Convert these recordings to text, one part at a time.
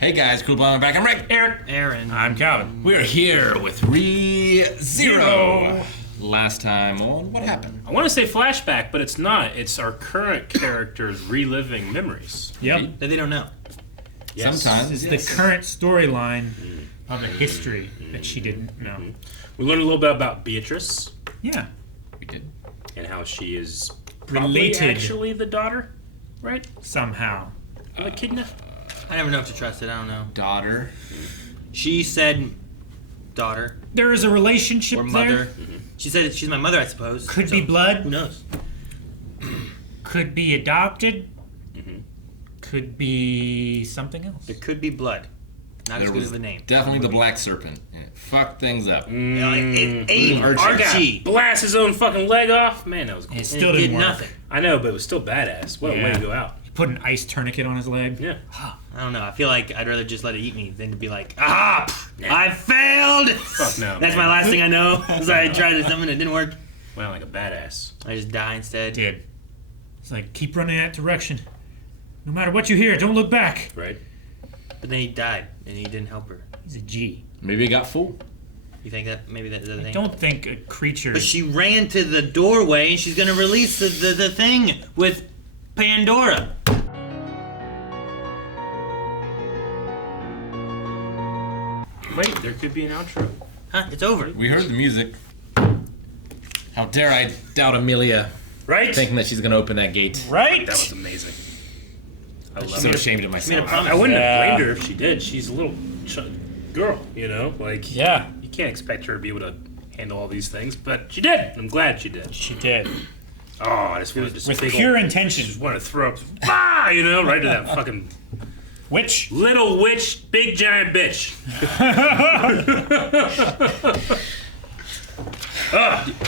Hey guys, cool blowing back. I'm Rick. Aaron. I'm Calvin. We're here with Zero. Last time on, what happened? I want to say flashback, but it's not. It's our current characters reliving memories. Yep. That they don't know. Yes. Sometimes. It's the current storyline of a history that she didn't know. We learned a little bit about Beatrice Yeah. We did. and how she is probably Related. actually the daughter, right? Somehow. Of Echidna? I never know if to trust it. I don't know. Daughter. She said daughter There is a relationship or mother. there. She said she's my mother, I suppose. Could So, be blood. Who knows? Could be adopted. Mm-hmm. Could be something else. There could be blood. Not as There good was of a name. definitely the black serpent. And it fucked things up. You know, it ate Archie. Archie. Blast his own fucking leg off? Man, that was cool. It And still it didn't did work. nothing. I know, but it was still badass. What a way Yeah. to go out. He put an ice tourniquet on his leg. Yeah. I don't know. I feel like I'd rather just let it eat me than to be like, I failed. Fuck no. That's my last thing I know. So I tried to summon it didn't work. Went like a badass. I just die instead. Did. It's like, keep running that direction. No matter what you hear, don't look back. Right? But then he died and he didn't help her. He's a G. Maybe it got full. You think that maybe that's the I thing? don't think a creature... But she ran to the doorway and she's gonna release the thing with Pandora. Wait, there could be an outro. Huh? It's over. We heard the music. How dare I doubt Emilia, Right? thinking that she's gonna open that gate. Right? That was amazing. I love So it. ashamed of made a myself. promise. I wouldn't Yeah. have blamed her if she did. She's a little girl, you know? Like, Yeah. you can't expect her to be able to handle all these things, but she did. I'm glad she did. She did. Oh, I just want to just With big pure old, intention. just want to throw up, you know, right to that fucking Which? little witch, big giant bitch.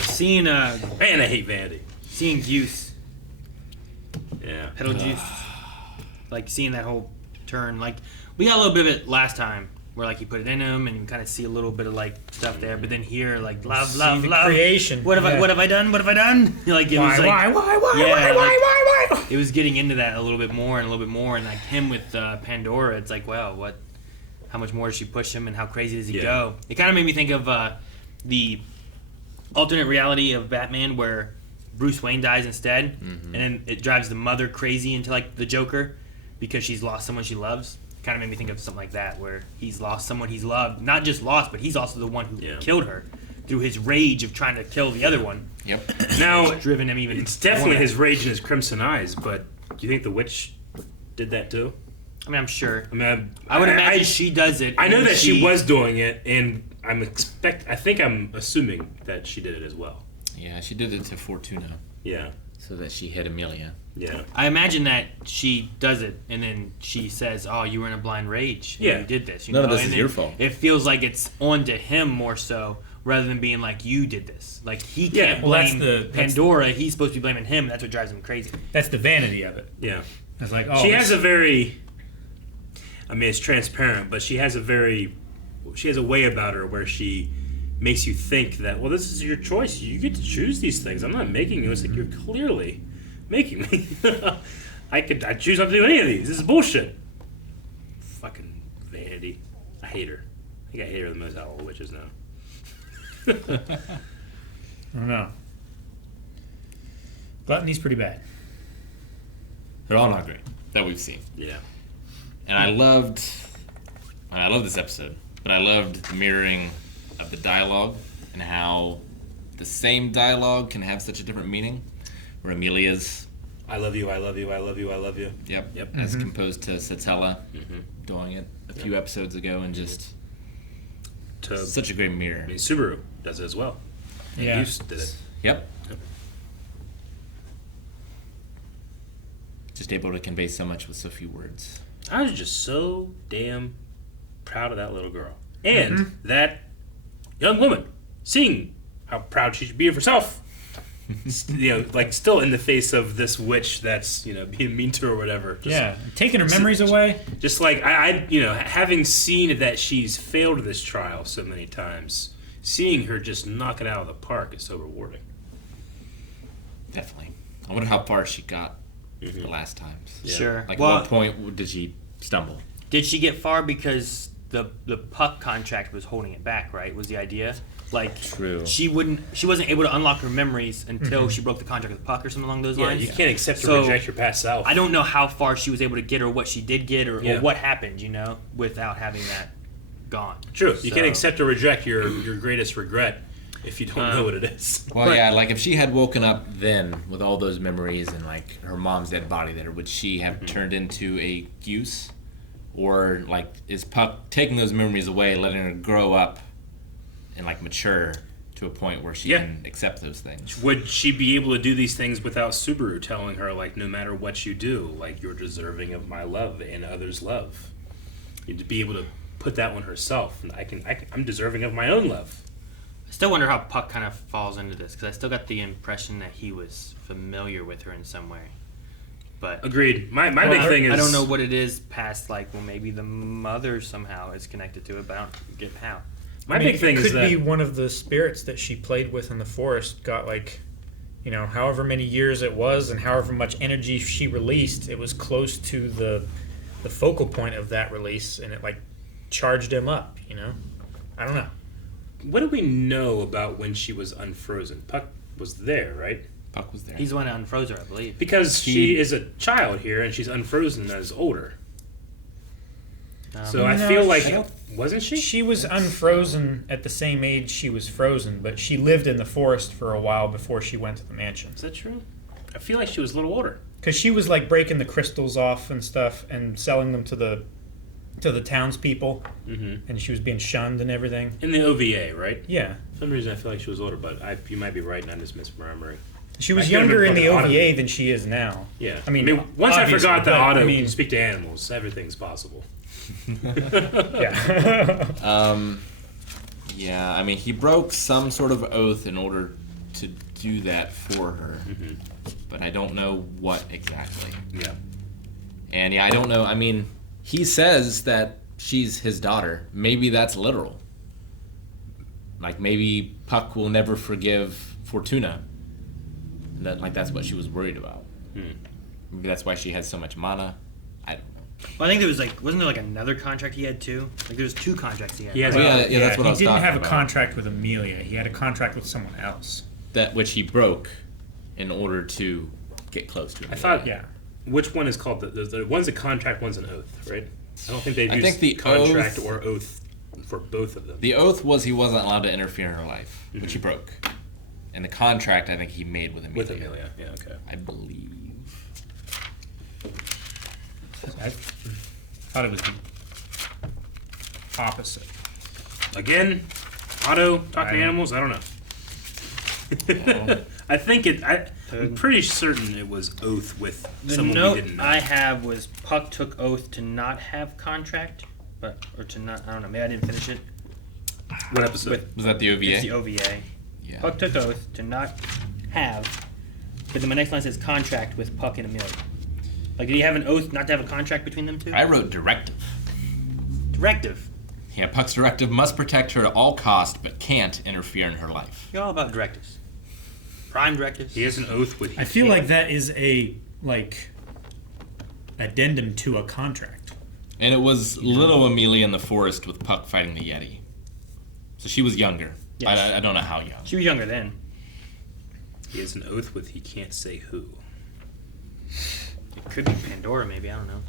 Seeing Man, I hate Vanity. seeing juice, Yeah. pedal juice, like seeing that whole turn. Like we got a little bit of it last time, where like he put it in him, and you kind of see a little bit of like stuff there. But then here, like love, See love, the love. creation. What have I? Yeah. What have I done? What have I done? Like it was like Yeah, like- it was getting into that a little bit more and a little bit more, and like him with Pandora, it's like, wow, what? How much more does she push him, and how crazy does he Yeah. go? It kind of made me think of the alternate reality of Batman, where Bruce Wayne dies instead, and then it drives the mother crazy into like the Joker because she's lost someone she loves. It kind of made me think of something like that, where he's lost someone he's loved, not just lost, but he's also the one who Yeah. killed her through his rage of trying to kill the other one. Yep. Now, Driven him even. it's definitely more. his rage and his crimson eyes, but do you think the witch did that too? I mean, I'm sure. I mean, I would imagine she does it. I know and that she was doing it, and I think I'm assuming that she did it as well. Yeah, she did it to Fortuna Yeah, so that she hit Emilia. yeah. I imagine that she does it, and then she says, "Oh, you were in a blind rage. And Yeah. you did this. You None know? of this and is then your fault. It feels like it's on to him more so, rather than being like you did this. Like he Yeah, can't well, that's blame the- that's- Pandora. He's supposed to be blaming him. That's what drives him crazy. That's the vanity of it. Yeah. It's like, oh, She has a very, I mean, it's transparent, but she has a way about her where she makes you think that, well, this is your choice. You get to choose these things. I'm not making you. It's like, you're clearly making me. I choose not to do any of these. This is bullshit. Fucking Vanity. I hate her. I think I hate her the most out of all the witches now. I don't know. Gluttony's pretty bad. They're all not great that we've seen. Yeah. And I love this episode, but I loved the mirroring of the dialogue and how the same dialogue can have such a different meaning. Where Emilia's, I love you, I love you, I love you, I love you. yep, as composed to Satella doing it a few episodes ago, and just such a great mirror. I mean, Subaru does it as well. Yeah. Use did it. Yep. Just able to convey so much with so few words. I was just so damn proud of that little girl. And that young woman, seeing how proud she should be of herself. You know, like still in the face of this witch that's, you know, being mean to her or whatever. Just, Yeah. Taking her memories away. Just like, I, you know, having seen that she's failed this trial so many times, seeing her just knock it out of the park is so rewarding. Definitely. I wonder how far she got the last times. Yeah. Sure. Like, Well, at what point did she stumble? Did she get far because the Puck contract was holding it back? Right, was the idea. Like, True. She wasn't able to unlock her memories until she broke the contract with Puck or something along those Yeah, lines. you can't accept or So, reject your past self. I don't know how far she was able to get or what she did get or Yeah. what happened, without having that gone. True. You So- can't accept or reject your greatest regret if you don't know what it is. Well, But- yeah, like if she had woken up then with all those memories and like her mom's dead body there, would she have turned into a goose? Or like is Puck taking those memories away, letting her grow up and like mature to a point where she Yeah. can accept those things? Would she be able to do these things without Subaru telling her, like, no matter what you do, like, you're deserving of my love and others' love? You'd be able to put that one herself. And I'm deserving of my own love. I still wonder how Puck kind of falls into this because I still got the impression that he was familiar with her in some way. But Agreed. My big thing is... I don't know what it is past, like, well, maybe the mother somehow is connected to it, but I don't get how. My big thing is could that... be one of the spirits that she played with in the forest got like, however many years it was and however much energy she released, it was close to the focal point of that release, and it like charged him up. I don't know. What do we know about when she was unfrozen? Puck was there, right? Puck was there. He's the one that unfroze her, I believe. Because she is a child here, and she's unfrozen as older. So I No, feel like... she- Wasn't she? She was unfrozen at the same age she was frozen, but she lived in the forest for a while before she went to the mansion. Is that true? I feel like she was a little older. Because she was like breaking the crystals off and stuff and selling them to the townspeople, and she was being shunned and everything. In the OVA, right? Yeah. For some reason I feel like she was older, but you might be right and I'm just misremembering. She was I could've younger been in the fucking OVA than she is now. Yeah. I mean, once I obviously, forgot that but, Otto I mean- can speak to animals, everything's possible. Yeah. Yeah, I mean, he broke some sort of oath in order to do that for her, but I don't know what exactly. Yeah. And yeah, I don't know. I mean, he says that she's his daughter. Maybe that's literal. Like maybe Puck will never forgive Fortuna. And that's what she was worried about. Maybe that's why she has so much mana. I don't know. Well, I think there was wasn't there another contract he had too? Like there was 2 contracts he had. He has right? Yeah, that's what I was he didn't talking have a about. contract with Emilia. He had a contract with someone else. That which he broke in order to get close to him. I thought, Yeah. which one is called, one's a contract, one's an oath, right? I don't think they've I used think the contract oath- or oath for both of them. The oath was he wasn't allowed to interfere in her life, which he broke. And the contract, I think he made with Emilia. With Emilia, yeah, okay. I believe. I thought it was the opposite. Again, Otto talking to animals. I don't know. I think I'm pretty certain it was oath with The someone we note didn't know. I have was Puck took oath to not have contract, or to not. I don't know. Maybe I didn't finish it. What episode? With Was that the OVA? It's the OVA. Yeah. Puck took oath to not have. But then my next line says contract with Puck and Emilia. Like, did he have an oath not to have a contract between them two? I wrote directive. Directive. Yeah, Puck's directive must protect her at all cost, but can't interfere in her life. You're all about directives. Prime directives. He has an oath with. I feel like that is a addendum to a contract. And it was little Emilia in the forest with Puck fighting the Yeti. So she was younger. Yes. I don't know how young. She was younger then. He has an oath with he can't say who. It could be Pandora, maybe. I don't know.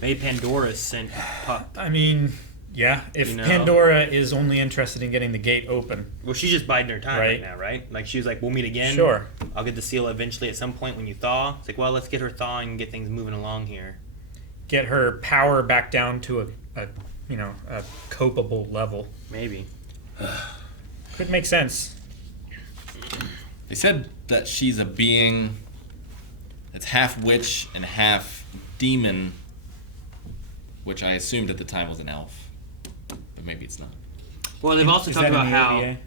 Maybe Pandora sent Puck. I mean, yeah, if Pandora is only interested in getting the gate open. Well, she's just biding her time right Right. now, right? Like, she was like, we'll meet again. Sure. I'll get the seal eventually at some point when you thaw. It's like, well, let's get her thawing and get things moving along here. Get her power back down to a copeable level. Maybe. Could make sense. They said that she's a being that's half witch and half demon, which I assumed at the time was an elf. But maybe it's not. Well, they've also Is talked that in about the how OVA?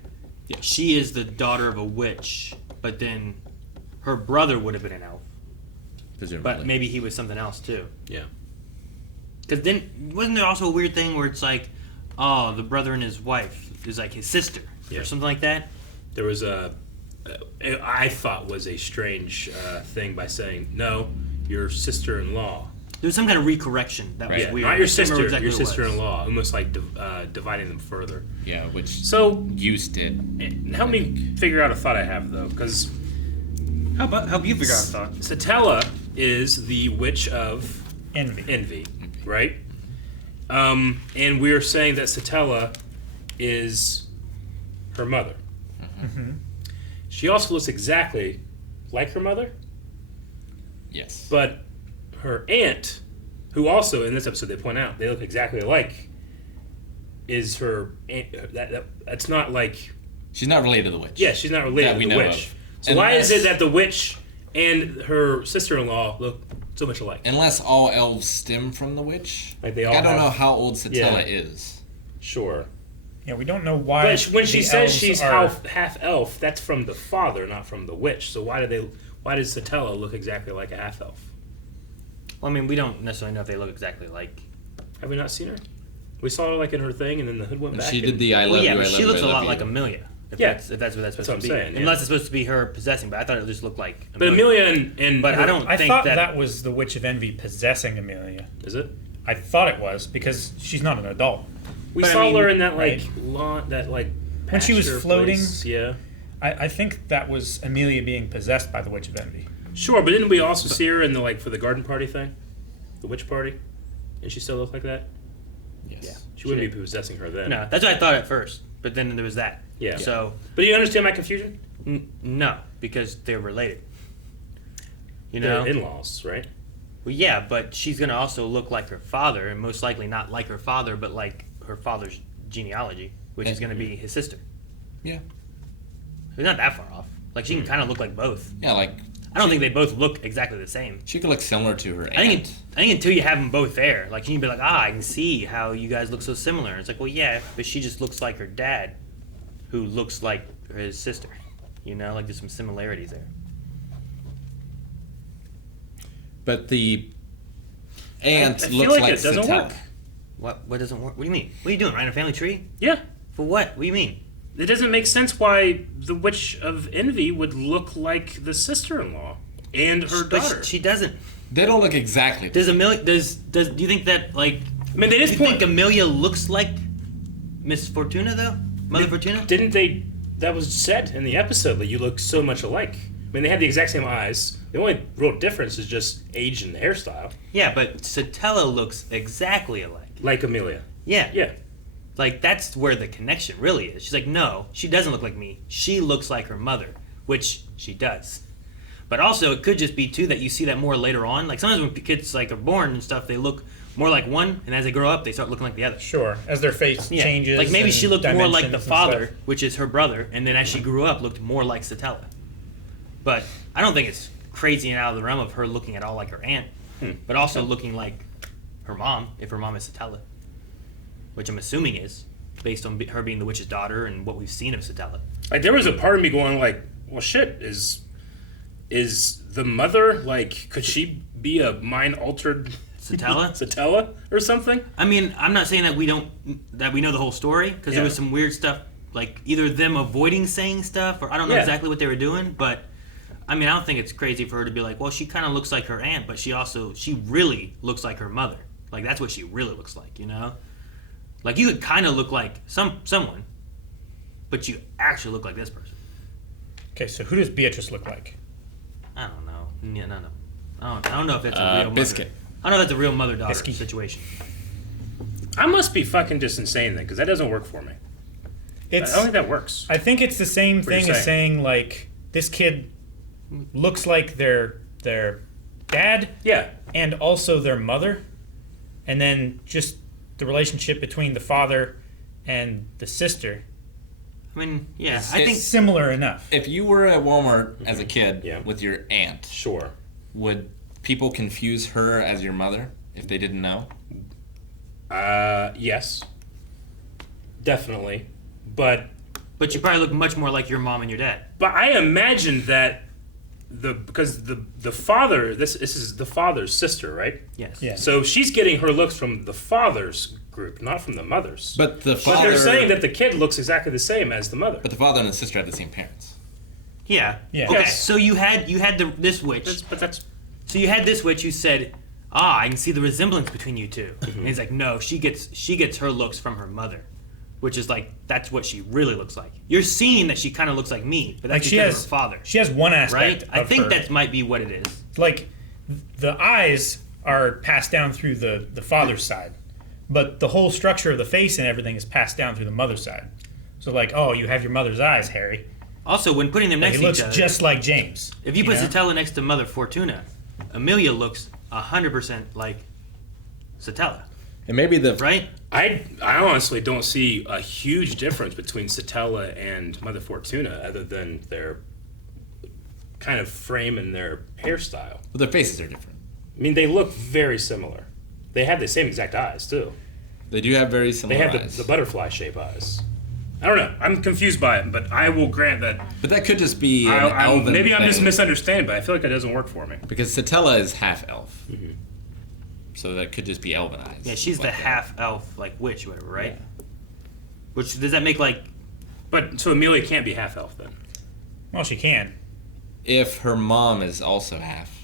she is the daughter of a witch, but then her brother would have been an elf. Presumably. But maybe he was something else, too. Yeah. Because then, wasn't there also a weird thing where it's like, oh, the brother and his wife is like his sister, Yeah. or something like that? There was I thought was a strange thing by saying, no, your sister-in-law. There was some kind of recorrection that was Yeah, weird. not your I can't remember sister, exactly your what it was. sister-in-law, almost like dividing them further. Yeah, which So, use did. help me figure out a thought I have, though, because How about help you figure out a thought? Satella is the witch of Envy. right? And we're saying that Satella is her mother. Mm-hmm. She also looks exactly like her mother, Yes. but her aunt, who also in this episode they point out they look exactly alike, is her aunt. That's not like, She's not related to the witch. yeah, she's not related That to we the know witch. of. So why is Unless- it that the witch and her sister-in-law look so much alike? Unless all elves stem from the witch. Like they all I don't have- know how old Satella Yeah. is. She Yeah, we don't know why. But when she the says elves she's are, half elf, that's from the father, not from the witch. So why does Satella look exactly like a half elf? Well, I mean, we don't necessarily know if they look exactly like. Have we not seen her? We saw her like in her thing, and then the hood went back. She and- did the I love Well, yeah, you, I but love she you, looks I a love lot you. like Emilia. If Yeah. that's what that's what supposed I'm to be. saying, yeah. Unless it's supposed to be her possessing, but I thought it just looked like. But Emilia and But I don't I think thought that. that was the Witch of Envy possessing Emilia. is it? I thought it was because she's not an adult. We But I saw mean, her in that like right. lawn, that like When she was pasture floating? place. Yeah, I think that was Emilia being possessed by the Witch of Envy. sure. But didn't we also see her in the for the garden party thing, the witch party? And she still looked like that. Yes. Yeah. She wouldn't be possessing her then. No, that's what I thought at first. But then there was that. Yeah. So But do you understand my confusion? no, because they're related. You They're know. in-laws, right? Well, yeah, but she's gonna also look like her father, and most likely not like her father, but like her father's genealogy, which is gonna be his sister. Yeah. It's not that far off. Like she can kind of look like both. Yeah, like I don't think they both look exactly the same. she could look similar to her aunt. I think until you have them both there, like you can be like, I can see how you guys look so similar. It's like, well, yeah, but she just looks like her dad, who looks like his sister. You know, like there's some similarities there. But the aunt I feel looks like like it doesn't Satella. work. What doesn't work? What do you mean? What are you doing? Writing a family tree? Yeah. For what? What do you mean? It doesn't make sense why the Witch of Envy would look like the sister-in-law and her daughter. But she doesn't. They don't look exactly. Does Emilia? Do you think that like? I mean, they Do just you point. think Emilia looks like Miss Fortuna though? Mother Fortuna? Didn't they? That was said in the episode that you look so much alike. I mean, they had the exact same eyes. The only real difference is just age and hairstyle, Yeah, but Satella looks exactly alike. like Emilia. Yeah. Yeah. Like that's where the connection really is. She's like, no, she doesn't look like me. She looks like her mother, which she does. But also, it could just be too that you see that more later on. Like sometimes when kids like are born and stuff, they look more like one, and as they grow up, they start looking like the other. Sure, as their face Yeah. changes. Like maybe and she looked more like the dimensions and father, stuff. which is her brother, and then as she grew up, looked more like Satella. But I don't think it's crazy and out of the realm of her looking at all like her aunt, but also looking like her mom, if her mom is Satella, which I'm assuming is based on her being the witch's daughter and what we've seen of Satella. Like there was a part of me going like, well, shit, is the mother like? Could she be a mind-altered Satella? Satella or something? I mean, I'm not saying that we know the whole story because Yeah. there was some weird stuff, like either them avoiding saying stuff or I don't know Yeah. exactly what they were doing, but I mean, I don't think it's crazy for her to be like, well, she kind of looks like her aunt, but she really looks like her mother. Like that's what she really looks like, you know? Like you could kind of look like someone, but you actually look like this person. Okay, so who does Beatrice look like? I don't know. Yeah, no. I don't know if that's a real Biscuit. mother. I don't know if that's a real mother-daughter Biscuit. situation. I must be fucking just insane then, because that doesn't work for me. I It's. don't think that works. I think it's the same What are you thing as saying? saying like this kid looks like their dad Yeah. and also their mother, and then just the relationship between the father and the sister. I mean, yeah, It's- I think It's similar enough. If you were at Walmart as a kid Yeah. with your aunt, Sure. would people confuse her as your mother if they didn't know? Yes. Definitely. But you probably look much more like your mom and your dad. I imagine that because the father this is the father's sister, right? Yes. Yeah. So she's getting her looks from the father's group, not from the mother's. But the But father. they're saying that the kid looks exactly the same as the mother. But the father and the sister had the same parents. Yeah. Yeah. Okay. Yes. So you had this witch. But that's So you had this witch who said, I can see the resemblance between you two. And he's like, no, she gets her looks from her mother, which is like, that's what she really looks like. You're seeing that she kind of looks like me, but that's because of her father. She has one aspect right? I think her. that might be what it is. Like, the eyes are passed down through the father's side, but the whole structure of the face and everything is passed down through the mother's side. So like, oh, you have your mother's eyes, Harry. Also, when putting them next He to looks each other, just like James. if you put Satella next to Mother Fortuna, Emilia looks 100% like Satella, And maybe the right? I honestly don't see a huge difference between Satella and Mother Fortuna, other than their kind of frame and their hairstyle. Well, their faces are different. I mean, they look very similar. They have the same exact eyes too. They do have very similar They have eyes. the butterfly shape eyes. I don't know. I'm confused by it, but I will grant that. But that could just be an elven Maybe I'm just thing, misunderstanding, but I feel like it doesn't work for me. because Satella is half elf. So that could just be elven eyes. Yeah, she's the like that. half elf, like witch, or whatever, right? Which does that make like? But so Emilia can't be half elf then. Well, she can. If her mom is also half,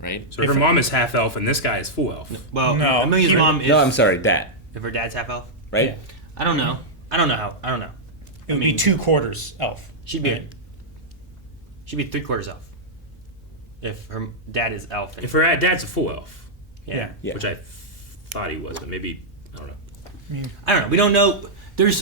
right? So her mom is half elf and this guy is full elf. Well, No, Emilia's mom is. No, I'm sorry, dad. If her dad's half elf, Right? Yeah. I don't know. I don't know. It would be 2/4 elf. She'd be. right? She'd be 3/4 elf. If her dad is elf. And, If her dad's a full elf, Yeah. Yeah. which I thought he was, but maybe I don't know. I don't know. We don't know.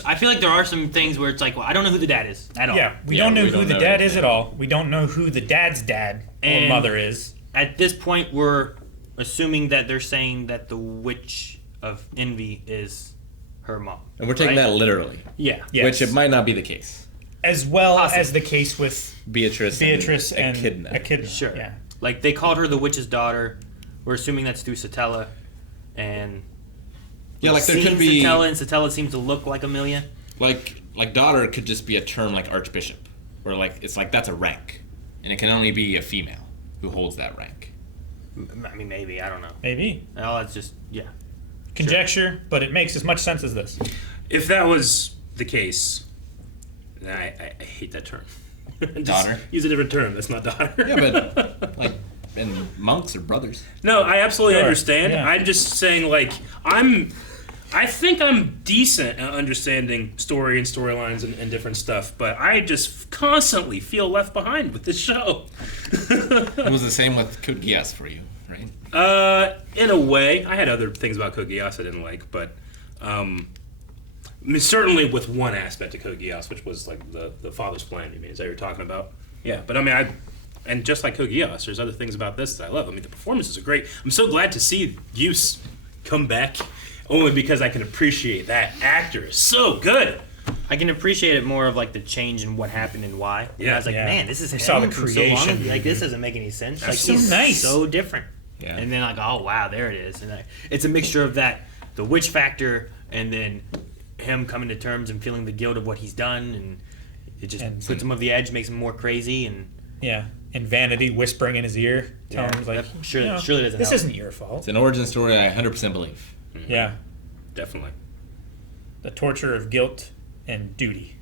I feel like there are some things where it's like, well, I don't know who the dad is at all. Yeah, we Yeah, don't know we who don't the know dad anything. is at all. We don't know who the dad's dad or And- mother is. At this point, we're assuming that they're saying that the Witch of Envy is her mom. And we're taking right? that literally. Yeah. Yes. Which it might not be the case. As well Possibly. as the case with Beatrice and Echidna. Echidna. Sure. Yeah. Like they called her the witch's daughter. We're assuming that's through Satella, and Yeah, like there seeing could be Satella, and Satella seems to look like Emilia. like daughter could just be a term like archbishop, where like it's like that's a rank, and it can only be a female who holds that rank. I mean, maybe I don't know. Maybe. Oh, it's just Conjecture, but it makes as much sense as this. If that was the case, then I hate that term. Just Daughter? Use a different term. That's not daughter. Yeah, but like, and monks are brothers. No, I absolutely Sure, understand. yeah. I'm just saying, like, I think I'm decent at understanding story and storylines and different stuff, but I just constantly feel left behind with this show. It was the same with Code Geass for you, right? In a way, I had other things about Code Geass I didn't like, but I mean, certainly with one aspect of Code Geass, which was like the father's plan. You mean is that you're talking about? Yeah, but I mean, and just like Code Geass, there's other things about this that I love. I mean, the performances are great. I'm so glad to see Use come back, only because I can appreciate that actor is so good. I can appreciate it more of like the change in what happened and why. Yeah. I was like, Yeah. man, this is We him saw the from so long creation. ago. Like this doesn't make any sense. Like so he's nice. so different. Yeah. And then like, oh wow, there it is. And it's a mixture of that, the witch factor, and then him coming to terms and feeling the guilt of what he's done, and it just And- puts him over the edge, makes him more crazy, and Yeah. And Vanity whispering in his ear, telling him, like, that surely doesn't this help. isn't your fault. It's an origin story I 100% believe. Yeah. Definitely. The torture of guilt and duty.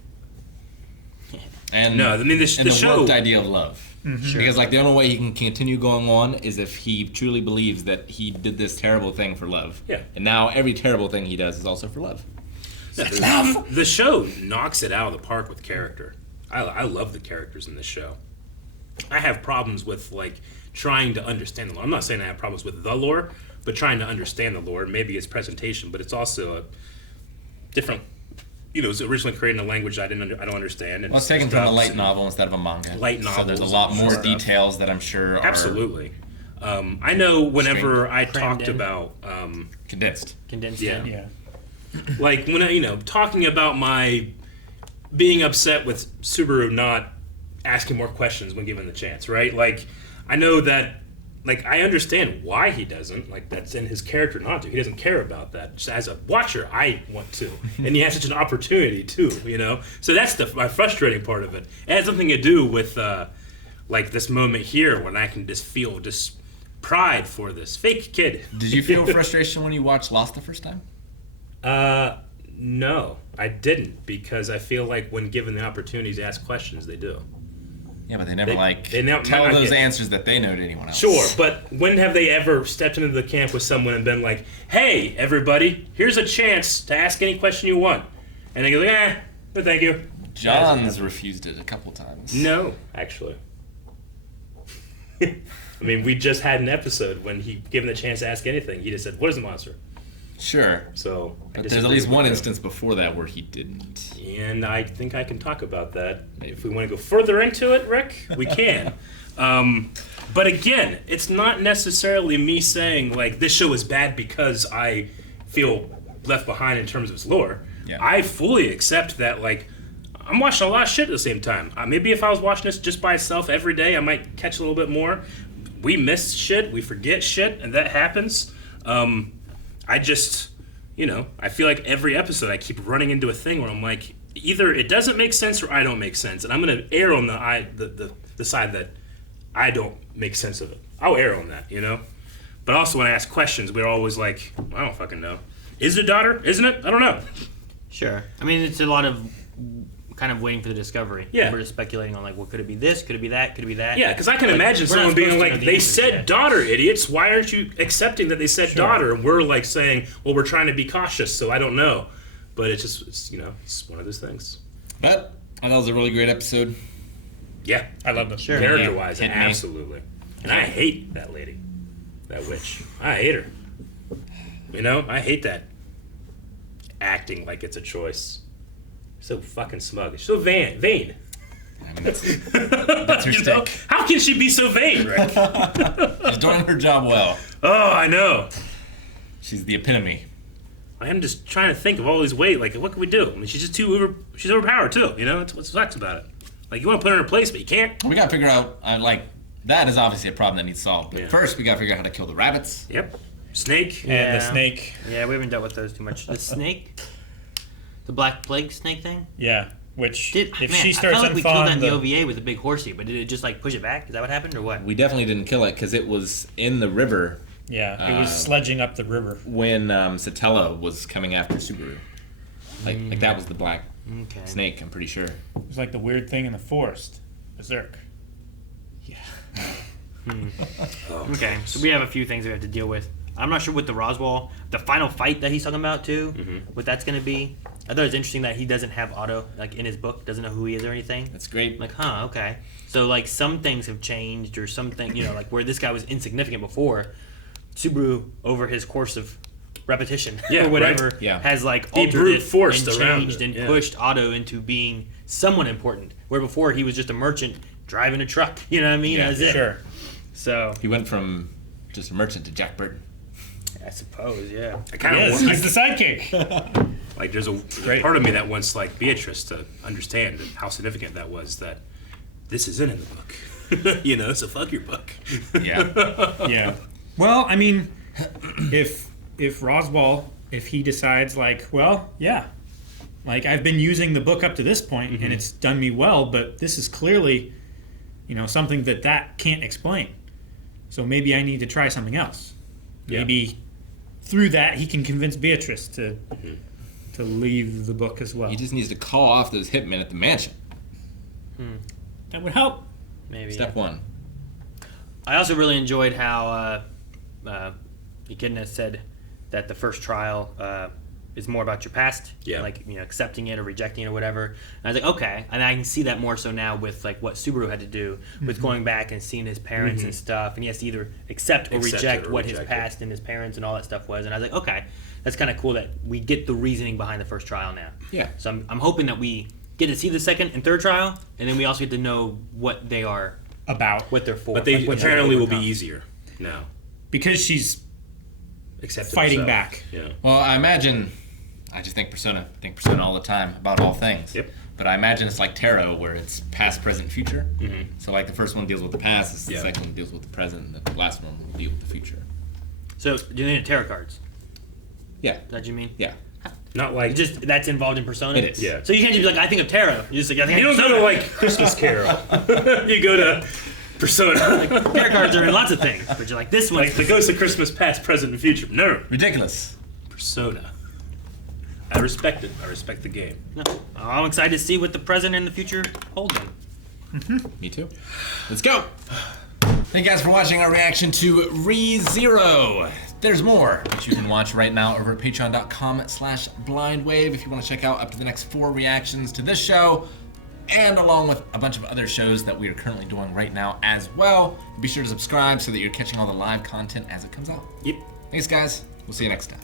And No, I mean, the and the show- warped idea of love. Mm-hmm. Because like the only way he can continue going on is if he truly believes that he did this terrible thing for love. Yeah. And now every terrible thing he does is also for love. The show knocks it out of the park with character. I love the characters in this show. I have problems with like trying to understand the lore. I'm not saying I have problems with the lore, but trying to understand the lore. Maybe it's presentation, but it's also a different. You know, it was originally created in a language I don't understand. And Well, it's taken from a stuff. light novel instead of a manga. Light So there's a novels lot and more stuff. details that I'm sure are Absolutely. I know whenever I Crammed talked in. about condensed. condensed Yeah. in. Yeah. like when I, talking about my being upset with Subaru not asking more questions when given the chance, right? Like I know that, like I understand why he doesn't. Like that's in his character not to. He doesn't care about that. Just as a watcher, I want to, and he has such an opportunity too. So that's my frustrating part of it. It has something to do with like this moment here when I can just feel just pride for this fake kid. Did you feel frustration when you watched Lost the first time? No, I didn't, because I feel like when given the opportunity to ask questions, they do. Yeah, but they never might tell not those get- answers that they know to anyone else. Sure, but when have they ever stepped into the camp with someone and been like, "Hey, everybody, here's a chance to ask any question you want," and they go, no, thank you. John's refused it a couple times. No, actually. I mean, we just had an episode when he given the chance to ask anything. He just said, "What is a monster?" Sure. So, But there's at least one instance before that where he didn't. and I think I can talk about that. Maybe. If we want to go further into it, Rick, we can. But again, it's not necessarily me saying, like, this show is bad because I feel left behind in terms of its lore. Yeah. I fully accept that, like, I'm watching a lot of shit at the same time. Maybe if I was watching this just by itself every day, I might catch a little bit more. We miss shit, we forget shit, and that happens. I just, I feel like every episode I keep running into a thing where I'm like, either it doesn't make sense or I don't make sense, and I'm gonna err on the side that I don't make sense of it. I'll err on that, But also when I ask questions, we're always like, I don't fucking know. Is it a daughter? Isn't it? I don't know. Sure. I mean, it's a lot of kind of waiting for the discovery. Yeah. We're just speculating on, like, well, could it be this? Could it be that? Could it be that? Yeah, because I can Like, imagine we're not someone being supposed to know like, the they answers said yet. daughter, idiots. Why aren't you accepting that they said daughter? And we're like saying, well, we're trying to be cautious, so I don't know. But it's one of those things. But I thought it was a really great episode. Yeah, I love them. Sure. character-wise, Hit me. absolutely. And I hate that lady, that witch. I hate her. I hate that acting like it's a choice. So fucking smug. She's so vain. I mean, that's her stick. How can she be so vain, Rick? She's doing her job well. Oh, I know. She's the epitome. I am just trying to think of all these ways. Like, what can we do? I mean, she's just she's overpowered too. That's what sucks about it. Like, you want to put her in her place, but you can't. We gotta figure out, that is obviously a problem that needs solved. But Yeah. first, we gotta figure out how to kill the rabbits. Yep. Snake. And Yeah. the snake. Yeah, we haven't dealt with those too much. The snake? The Black Plague snake thing? Yeah. Which, If she I starts felt like we killed that in the unthawing OVA with a big horsey, but did it just, like, push it back? Is that what happened, or what? We definitely didn't kill it because it was in the river yeah, it was sledging up the river. when Satella was coming after Subaru. Like that was the black Okay. snake, I'm pretty sure. It was like the weird thing in the forest. Berserk. Okay, so we have a few things we have to deal with. I'm not sure what the final fight that he's talking about too, what that's going to be. I thought it was interesting that he doesn't have Otto, like, in his book, doesn't know who he is or anything. That's great. I'm like, okay. So, like, some things have changed, or something, like, where this guy was insignificant before, Subaru, over his course of repetition Yeah, or whatever, right. Yeah. has, like, He altered brute it forced and around changed it, and yeah. pushed Otto into being someone important, where before he was just a merchant driving a truck, you know what I mean? Yeah, That's it. Sure. So, He went from just a merchant to Jack Burton. I suppose, yeah. I kind of Yes, he's the sidekick. like. There's a Great. part of me that wants like Beatrice to understand how significant that was. That this isn't in the book. So fuck your book. Yeah. Yeah. Well, I mean, if Roswell, if he decides like, well, yeah, like I've been using the book up to this point and it's done me well, but this is clearly, something that can't explain. So maybe I need to try something else. Yeah. Maybe through that he can convince Beatrice to leave the book as well. He just needs to call off those hitmen at the mansion. That would help. Maybe. Step one. I also really enjoyed how Echidna said that the first trial is more about your past, Yeah. like accepting it or rejecting it or whatever. And I was like, okay, and I can see that more so now with like what Subaru had to do with going back and seeing his parents and stuff, and he has to either accept or Accept reject it or what reject his it. past and his parents and all that stuff was. And I was like, okay, that's kind of cool that we get the reasoning behind the first trial now. Yeah. So I'm hoping that we get to see the second and third trial, and then we also get to know what they are, About what they're for. But they like what they're apparently will be overcome. easier now. because she's Accept it fighting herself. back. Yeah. Well, I just think Persona. I think Persona all the time about all things. Yep. But I imagine it's like tarot, where it's past, present, future. Mm-hmm. So like the first one deals with the past, the Yeah. second one deals with the present, and the last one will deal with the future. So do you need tarot cards? Yeah. Is that what you mean? Yeah. Not like Just that's involved in Persona. It is. Yeah. So you can't just be like, I think of tarot. You just like, I think you of don't go Persona. to like Christmas Carol. You go to Persona. Tarot cards are in lots of things, but you're like this one. Like the Ghost of Christmas Past, Present, and Future. No. Ridiculous. Persona. I respect it. I respect the game. No. I'm excited to see what the present and the future hold then. Me too. Let's go. Thank you guys for watching our reaction to ReZero. There's more that you can watch right now over at patreon.com/blindwave if you want to check out up to the next 4 reactions to this show, and along with a bunch of other shows that we are currently doing right now as well. Be sure to subscribe so that you're catching all the live content as it comes out. Yep. Thanks, guys. We'll see you next time.